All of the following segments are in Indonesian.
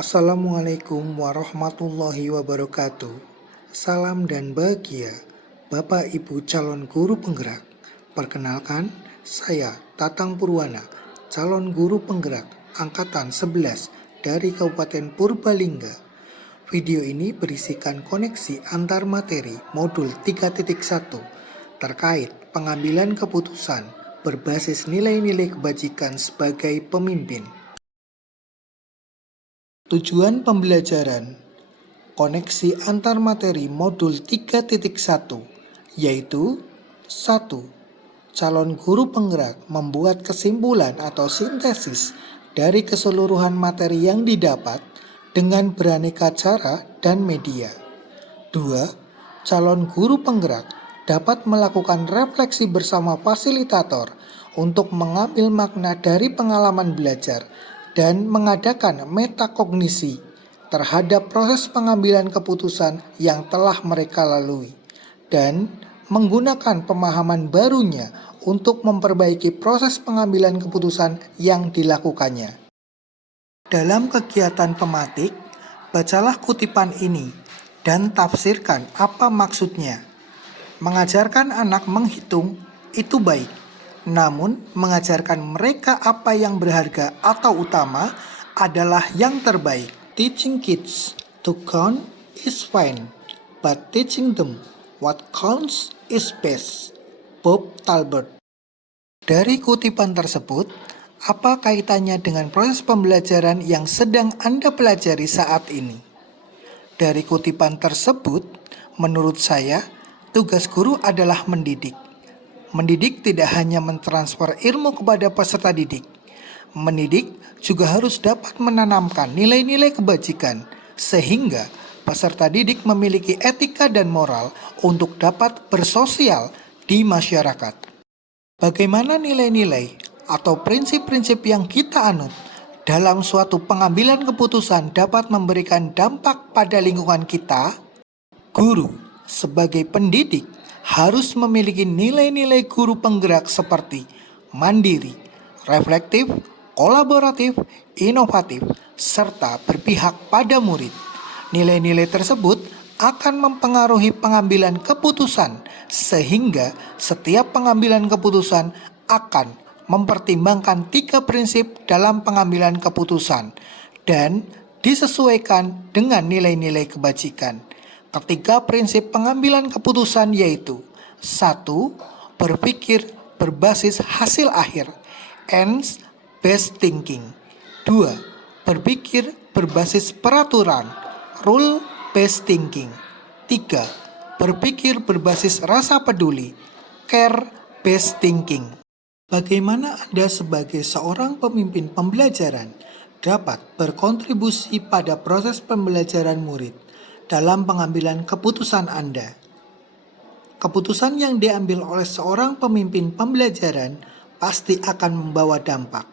Assalamualaikum warahmatullahi wabarakatuh. Salam dan bahagia, Bapak Ibu calon guru penggerak. Perkenalkan, saya Tatang Purwana, calon guru penggerak Angkatan 11 dari Kabupaten Purbalingga. Video ini berisikan koneksi antar materi modul 3.1 terkait pengambilan keputusan berbasis nilai-nilai kebajikan sebagai pemimpin. Tujuan pembelajaran koneksi antar materi modul 3.1 yaitu 1. Calon guru penggerak membuat kesimpulan atau sintesis dari keseluruhan materi yang didapat dengan beraneka cara dan media. 2. Calon guru penggerak dapat melakukan refleksi bersama fasilitator untuk mengambil makna dari pengalaman belajar dan mengadakan metakognisi terhadap proses pengambilan keputusan yang telah mereka lalui dan menggunakan pemahaman barunya untuk memperbaiki proses pengambilan keputusan yang dilakukannya. Dalam kegiatan pematik, bacalah kutipan ini dan tafsirkan apa maksudnya. Mengajarkan anak menghitung itu baik. Namun, mengajarkan mereka apa yang berharga atau utama adalah yang terbaik. Teaching kids to count is fine, but teaching them what counts is best. Bob Talbot. Dari kutipan tersebut, apa kaitannya dengan proses pembelajaran yang sedang Anda pelajari saat ini? Dari kutipan tersebut, menurut saya, tugas guru adalah mendidik. Mendidik tidak hanya mentransfer ilmu kepada peserta didik. Mendidik juga harus dapat menanamkan nilai-nilai kebajikan sehingga peserta didik memiliki etika dan moral untuk dapat bersosial di masyarakat. Bagaimana nilai-nilai atau prinsip-prinsip yang kita anut dalam suatu pengambilan keputusan dapat memberikan dampak pada lingkungan kita? Guru sebagai pendidik harus memiliki nilai-nilai guru penggerak seperti mandiri, reflektif, kolaboratif, inovatif, serta berpihak pada murid. Nilai-nilai tersebut akan mempengaruhi pengambilan keputusan sehingga setiap pengambilan keputusan akan mempertimbangkan 3 prinsip dalam pengambilan keputusan dan disesuaikan dengan nilai-nilai kebajikan. Ketiga prinsip pengambilan keputusan yaitu 1. Berpikir berbasis hasil akhir, ends-based thinking. 2. Berpikir berbasis peraturan, rule-based thinking. 3. Berpikir berbasis rasa peduli, care-based thinking. Bagaimana Anda sebagai seorang pemimpin pembelajaran dapat berkontribusi pada proses pembelajaran murid dalam pengambilan keputusan Anda? Keputusan yang diambil oleh seorang pemimpin pembelajaran pasti akan membawa dampak,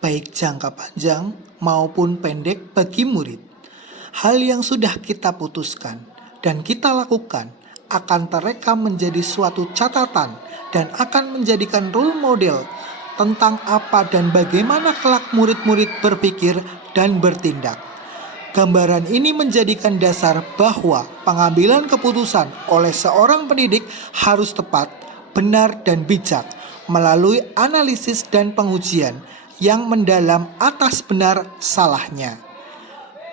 baik jangka panjang maupun pendek bagi murid. Hal yang sudah kita putuskan dan kita lakukan akan terekam menjadi suatu catatan dan akan menjadikan role model tentang apa dan bagaimana kelak murid-murid berpikir dan bertindak. Gambaran ini menjadikan dasar bahwa pengambilan keputusan oleh seorang pendidik harus tepat, benar, dan bijak melalui analisis dan pengujian yang mendalam atas benar salahnya.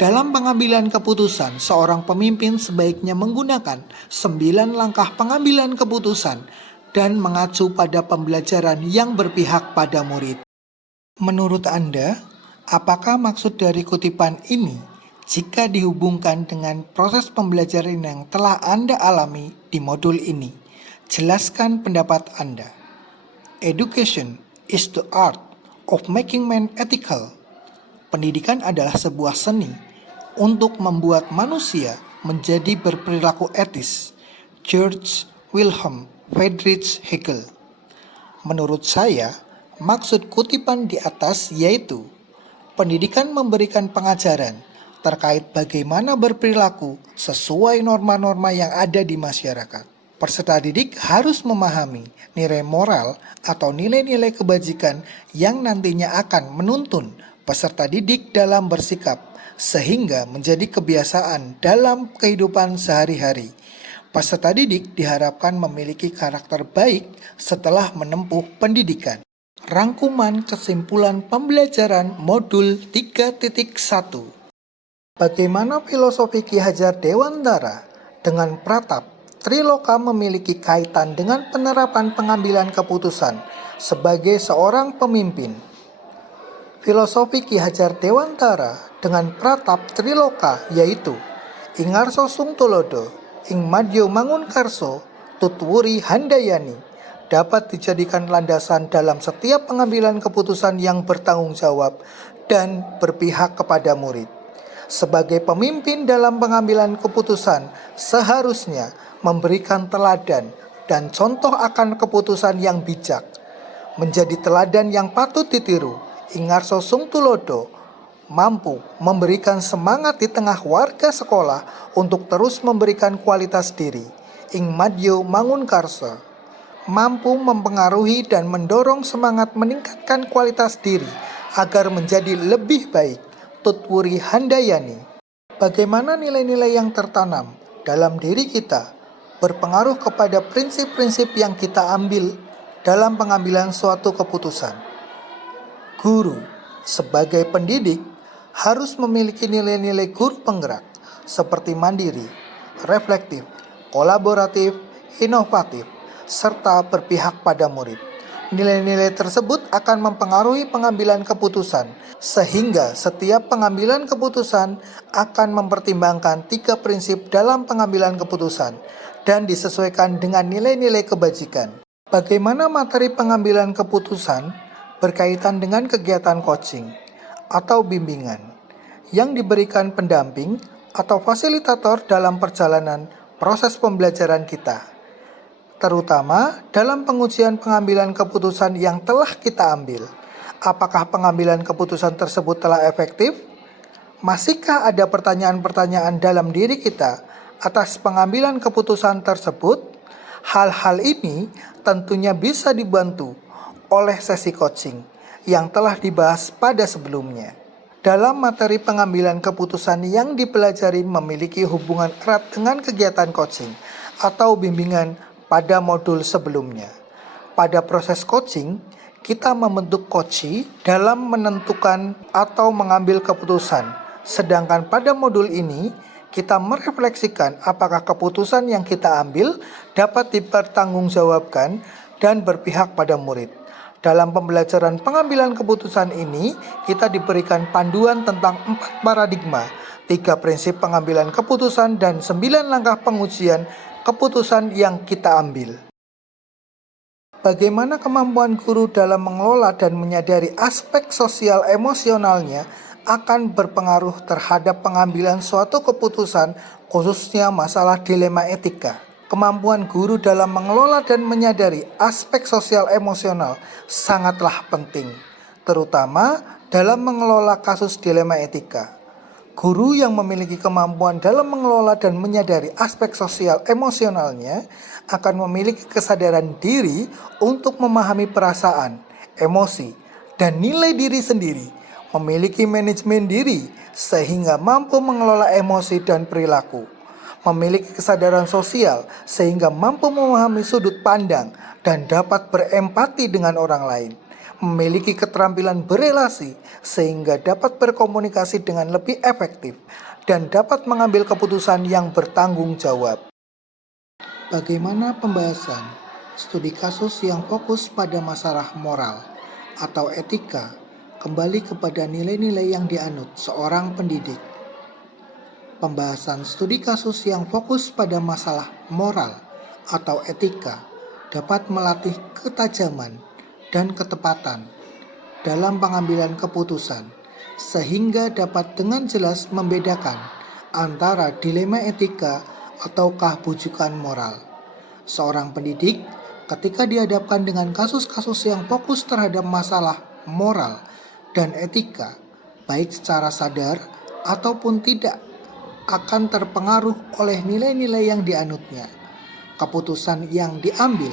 Dalam pengambilan keputusan, seorang pemimpin sebaiknya menggunakan 9 langkah pengambilan keputusan dan mengacu pada pembelajaran yang berpihak pada murid. Menurut Anda, apakah maksud dari kutipan ini? Jika dihubungkan dengan proses pembelajaran yang telah Anda alami di modul ini, jelaskan pendapat Anda. Education is the art of making man ethical. Pendidikan adalah sebuah seni untuk membuat manusia menjadi berperilaku etis. George Wilhelm Friedrich Hegel. Menurut saya, maksud kutipan di atas yaitu pendidikan memberikan pengajaran terkait bagaimana berperilaku sesuai norma-norma yang ada di masyarakat. Peserta didik harus memahami nilai moral atau nilai-nilai kebajikan yang nantinya akan menuntun peserta didik dalam bersikap sehingga menjadi kebiasaan dalam kehidupan sehari-hari. Peserta didik diharapkan memiliki karakter baik setelah menempuh pendidikan. Rangkuman kesimpulan pembelajaran modul 3.1. Bagaimana filosofi Ki Hajar Dewantara dengan Pratap Triloka memiliki kaitan dengan penerapan pengambilan keputusan sebagai seorang pemimpin. Filosofi Ki Hajar Dewantara dengan Pratap Triloka yaitu Ingarso Sungtulodo, Ing Madyo Mangunkarso, Tutwuri Handayani dapat dijadikan landasan dalam setiap pengambilan keputusan yang bertanggung jawab dan berpihak kepada murid. Sebagai pemimpin dalam pengambilan keputusan, seharusnya memberikan teladan dan contoh akan keputusan yang bijak. Menjadi teladan yang patut ditiru, Ingarso Sungtulodo mampu memberikan semangat di tengah warga sekolah untuk terus memberikan kualitas diri. Ing Madyo Mangunkarso mampu mempengaruhi dan mendorong semangat meningkatkan kualitas diri agar menjadi lebih baik. Tutwuri Handayani, bagaimana nilai-nilai yang tertanam dalam diri kita berpengaruh kepada prinsip-prinsip yang kita ambil dalam pengambilan suatu keputusan. Guru sebagai pendidik harus memiliki nilai-nilai guru penggerak seperti mandiri, reflektif, kolaboratif, inovatif, serta berpihak pada murid. Nilai-nilai tersebut akan mempengaruhi pengambilan keputusan, sehingga setiap pengambilan keputusan akan mempertimbangkan 3 prinsip dalam pengambilan keputusan dan disesuaikan dengan nilai-nilai kebajikan. Bagaimana materi pengambilan keputusan berkaitan dengan kegiatan coaching atau bimbingan yang diberikan pendamping atau fasilitator dalam perjalanan proses pembelajaran kita, terutama dalam pengujian pengambilan keputusan yang telah kita ambil. Apakah pengambilan keputusan tersebut telah efektif? Masihkah ada pertanyaan-pertanyaan dalam diri kita atas pengambilan keputusan tersebut? Hal-hal ini tentunya bisa dibantu oleh sesi coaching yang telah dibahas pada sebelumnya. Dalam materi pengambilan keputusan yang dipelajari memiliki hubungan erat dengan kegiatan coaching atau bimbingan pada modul sebelumnya. Pada proses coaching, kita membentuk coachee dalam menentukan atau mengambil keputusan. Sedangkan pada modul ini, kita merefleksikan apakah keputusan yang kita ambil dapat dipertanggungjawabkan dan berpihak pada murid. Dalam pembelajaran pengambilan keputusan ini, kita diberikan panduan tentang 4 paradigma, 3 prinsip pengambilan keputusan, dan 9 langkah pengujian keputusan yang kita ambil. Bagaimana kemampuan guru dalam mengelola dan menyadari aspek sosial emosionalnya akan berpengaruh terhadap pengambilan suatu keputusan, khususnya masalah dilema etika. Kemampuan guru dalam mengelola dan menyadari aspek sosial emosional sangatlah penting, terutama dalam mengelola kasus dilema etika. Guru yang memiliki kemampuan dalam mengelola dan menyadari aspek sosial emosionalnya akan memiliki kesadaran diri untuk memahami perasaan, emosi, dan nilai diri sendiri, memiliki manajemen diri sehingga mampu mengelola emosi dan perilaku, memiliki kesadaran sosial sehingga mampu memahami sudut pandang dan dapat berempati dengan orang lain, memiliki keterampilan berelasi sehingga dapat berkomunikasi dengan lebih efektif dan dapat mengambil keputusan yang bertanggung jawab. Bagaimana pembahasan studi kasus yang fokus pada masalah moral atau etika kembali kepada nilai-nilai yang dianut seorang pendidik? Pembahasan studi kasus yang fokus pada masalah moral atau etika dapat melatih ketajaman dan ketepatan dalam pengambilan keputusan, sehingga dapat dengan jelas membedakan antara dilema etika ataukah bujukan moral. Seorang pendidik ketika dihadapkan dengan kasus-kasus yang fokus terhadap masalah moral dan etika, baik secara sadar ataupun tidak, akan terpengaruh oleh nilai-nilai yang dianutnya. Keputusan yang diambil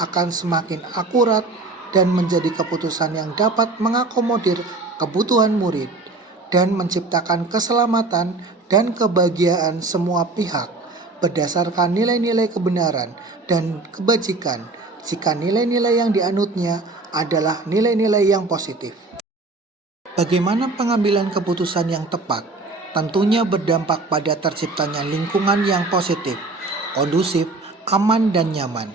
akan semakin akurat dan menjadi keputusan yang dapat mengakomodir kebutuhan murid dan menciptakan keselamatan dan kebahagiaan semua pihak berdasarkan nilai-nilai kebenaran dan kebajikan jika nilai-nilai yang dianutnya adalah nilai-nilai yang positif. Bagaimana pengambilan keputusan yang tepat? Tentunya berdampak pada terciptanya lingkungan yang positif, kondusif, aman, dan nyaman.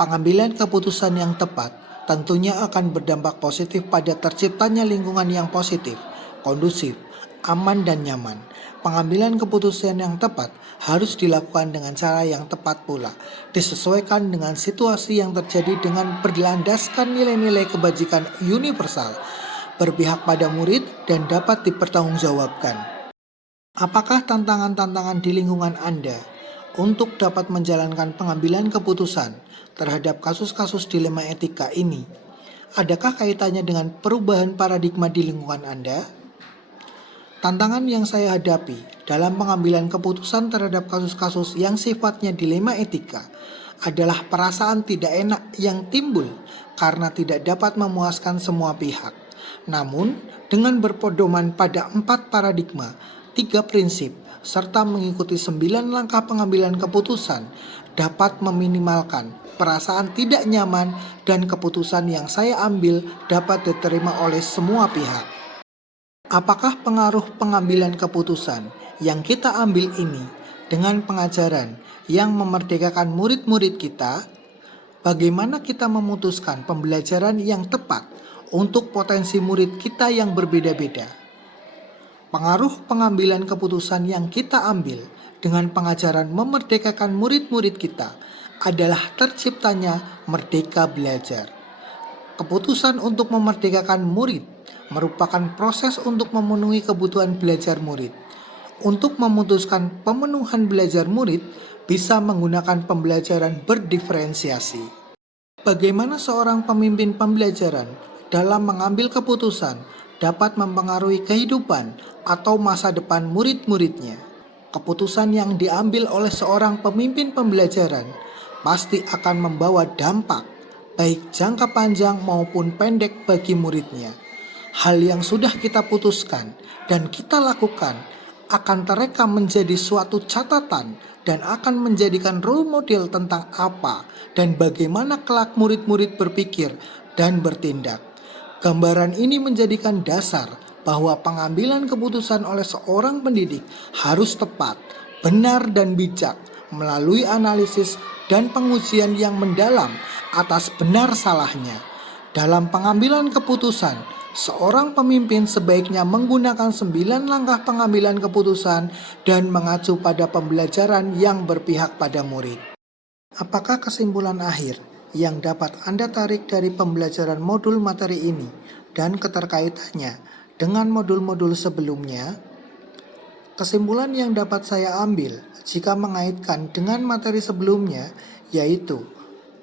Pengambilan keputusan yang tepat tentunya akan berdampak positif pada terciptanya lingkungan yang positif, kondusif, aman, dan nyaman. Pengambilan keputusan yang tepat harus dilakukan dengan cara yang tepat pula, disesuaikan dengan situasi yang terjadi dengan berlandaskan nilai-nilai kebajikan universal, berpihak pada murid, dan dapat dipertanggungjawabkan. Apakah tantangan-tantangan di lingkungan Anda untuk dapat menjalankan pengambilan keputusan terhadap kasus-kasus dilema etika ini? Adakah kaitannya dengan perubahan paradigma di lingkungan Anda? Tantangan yang saya hadapi dalam pengambilan keputusan terhadap kasus-kasus yang sifatnya dilema etika adalah perasaan tidak enak yang timbul karena tidak dapat memuaskan semua pihak. Namun, dengan berpedoman pada 4 paradigma, 3 prinsip, serta mengikuti 9 langkah pengambilan keputusan, dapat meminimalkan perasaan tidak nyaman dan keputusan yang saya ambil dapat diterima oleh semua pihak. Apakah pengaruh pengambilan keputusan yang kita ambil ini dengan pengajaran yang memerdekakan murid-murid kita? Bagaimana kita memutuskan pembelajaran yang tepat untuk potensi murid kita yang berbeda-beda? Pengaruh pengambilan keputusan yang kita ambil dengan pengajaran memerdekakan murid-murid kita adalah terciptanya merdeka belajar. Keputusan untuk memerdekakan murid merupakan proses untuk memenuhi kebutuhan belajar murid. Untuk memutuskan pemenuhan belajar murid bisa menggunakan pembelajaran berdiferensiasi. Bagaimana seorang pemimpin pembelajaran dalam mengambil keputusan dapat mempengaruhi kehidupan atau masa depan murid-muridnya? Keputusan yang diambil oleh seorang pemimpin pembelajaran pasti akan membawa dampak baik jangka panjang maupun pendek bagi muridnya. Hal yang sudah kita putuskan dan kita lakukan akan terekam menjadi suatu catatan dan akan menjadikan role model tentang apa dan bagaimana kelak murid-murid berpikir dan bertindak. Gambaran ini menjadikan dasar bahwa pengambilan keputusan oleh seorang pendidik harus tepat, benar, dan bijak melalui analisis dan pengujian yang mendalam atas benar salahnya. Dalam pengambilan keputusan, seorang pemimpin sebaiknya menggunakan 9 langkah pengambilan keputusan dan mengacu pada pembelajaran yang berpihak pada murid. Apakah kesimpulan akhir yang dapat Anda tarik dari pembelajaran modul materi ini dan keterkaitannya dengan modul-modul sebelumnya? Kesimpulan yang dapat saya ambil jika mengaitkan dengan materi sebelumnya yaitu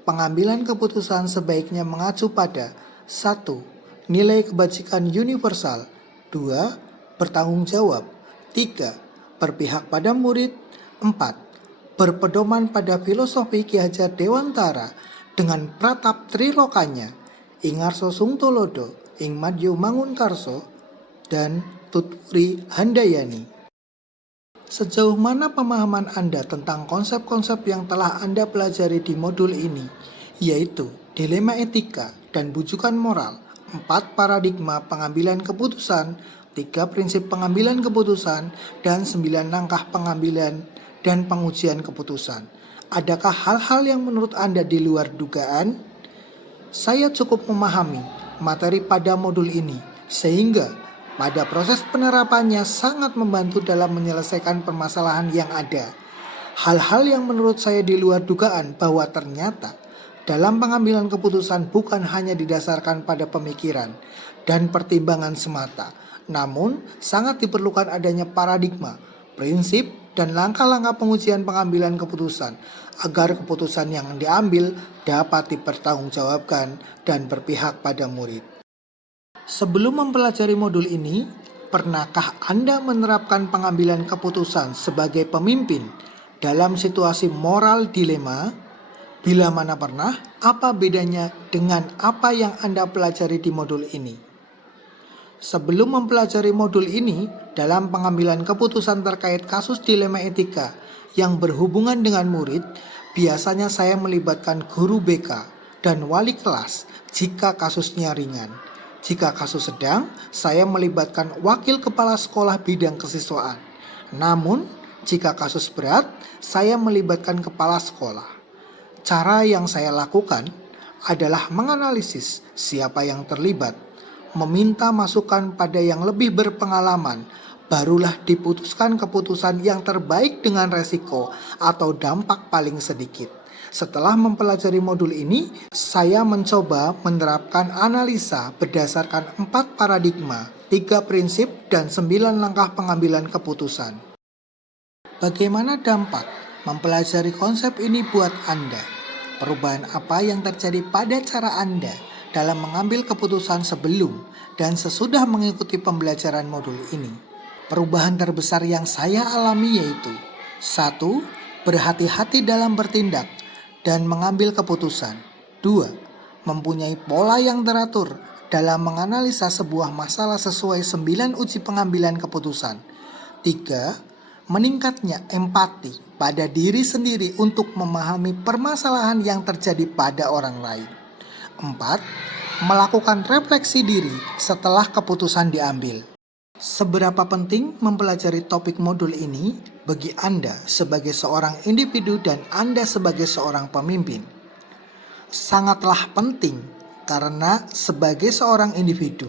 pengambilan keputusan sebaiknya mengacu pada 1. Nilai kebajikan universal. 2. Bertanggung jawab. 3. Berpihak pada murid. 4. Berpedoman pada filosofi Ki Hajar Dewantara dengan pratap trilokanya Ingarso Sungtolodo, Ing Madyo Mangunkarso, dan Tuturi Handayani. Sejauh mana pemahaman Anda tentang konsep-konsep yang telah Anda pelajari di modul ini, yaitu dilema etika dan bujukan moral, 4 paradigma pengambilan keputusan, 3 prinsip pengambilan keputusan, dan 9 langkah pengambilan dan pengujian keputusan? Adakah hal-hal yang menurut Anda di luar dugaan? Saya cukup memahami materi pada modul ini, sehingga pada proses penerapannya sangat membantu dalam menyelesaikan permasalahan yang ada. Hal-hal yang menurut saya di luar dugaan bahwa ternyata dalam pengambilan keputusan bukan hanya didasarkan pada pemikiran dan pertimbangan semata, namun sangat diperlukan adanya paradigma, prinsip, dan langkah-langkah pengujian pengambilan keputusan agar keputusan yang diambil dapat dipertanggungjawabkan dan berpihak pada murid. Sebelum mempelajari modul ini, pernahkah Anda menerapkan pengambilan keputusan sebagai pemimpin dalam situasi moral dilema? Bila mana pernah, apa bedanya dengan apa yang Anda pelajari di modul ini? Sebelum mempelajari modul ini, dalam pengambilan keputusan terkait kasus dilema etika yang berhubungan dengan murid, biasanya saya melibatkan guru BK dan wali kelas jika kasusnya ringan. Jika kasus sedang, saya melibatkan wakil kepala sekolah bidang kesiswaan. Namun, jika kasus berat, saya melibatkan kepala sekolah. Cara yang saya lakukan adalah menganalisis siapa yang terlibat, meminta masukan pada yang lebih berpengalaman, barulah diputuskan keputusan yang terbaik dengan resiko atau dampak paling sedikit. Setelah mempelajari modul ini, saya mencoba menerapkan analisa berdasarkan 4 paradigma, 3 prinsip, dan 9 langkah pengambilan keputusan. Bagaimana dampak mempelajari konsep ini buat Anda? Perubahan apa yang terjadi pada cara Anda dalam mengambil keputusan sebelum dan sesudah mengikuti pembelajaran modul ini? Perubahan terbesar yang saya alami yaitu 1. Berhati-hati dalam bertindak dan mengambil keputusan. 2. Mempunyai pola yang teratur dalam menganalisa sebuah masalah sesuai 9 uji pengambilan keputusan. 3. Meningkatnya empati pada diri sendiri untuk memahami permasalahan yang terjadi pada orang lain. 4. Melakukan refleksi diri setelah keputusan diambil. Seberapa penting mempelajari topik modul ini bagi Anda sebagai seorang individu dan Anda sebagai seorang pemimpin? Sangatlah penting karena sebagai seorang individu,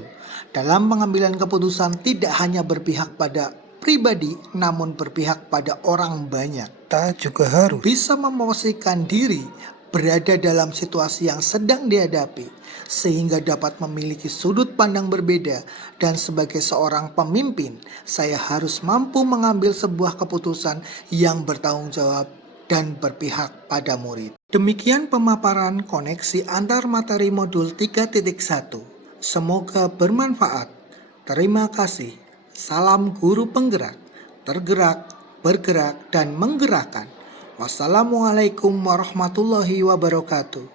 dalam pengambilan keputusan tidak hanya berpihak pada pribadi namun berpihak pada orang banyak. Kita juga harus bisa memposisikan diri berada dalam situasi yang sedang dihadapi sehingga dapat memiliki sudut pandang berbeda, dan sebagai seorang pemimpin saya harus mampu mengambil sebuah keputusan yang bertanggung jawab dan berpihak pada murid. Demikian pemaparan koneksi antar materi modul 3.1. Semoga bermanfaat. Terima kasih. Salam guru penggerak, tergerak, bergerak, dan menggerakkan. Wassalamualaikum warahmatullahi wabarakatuh.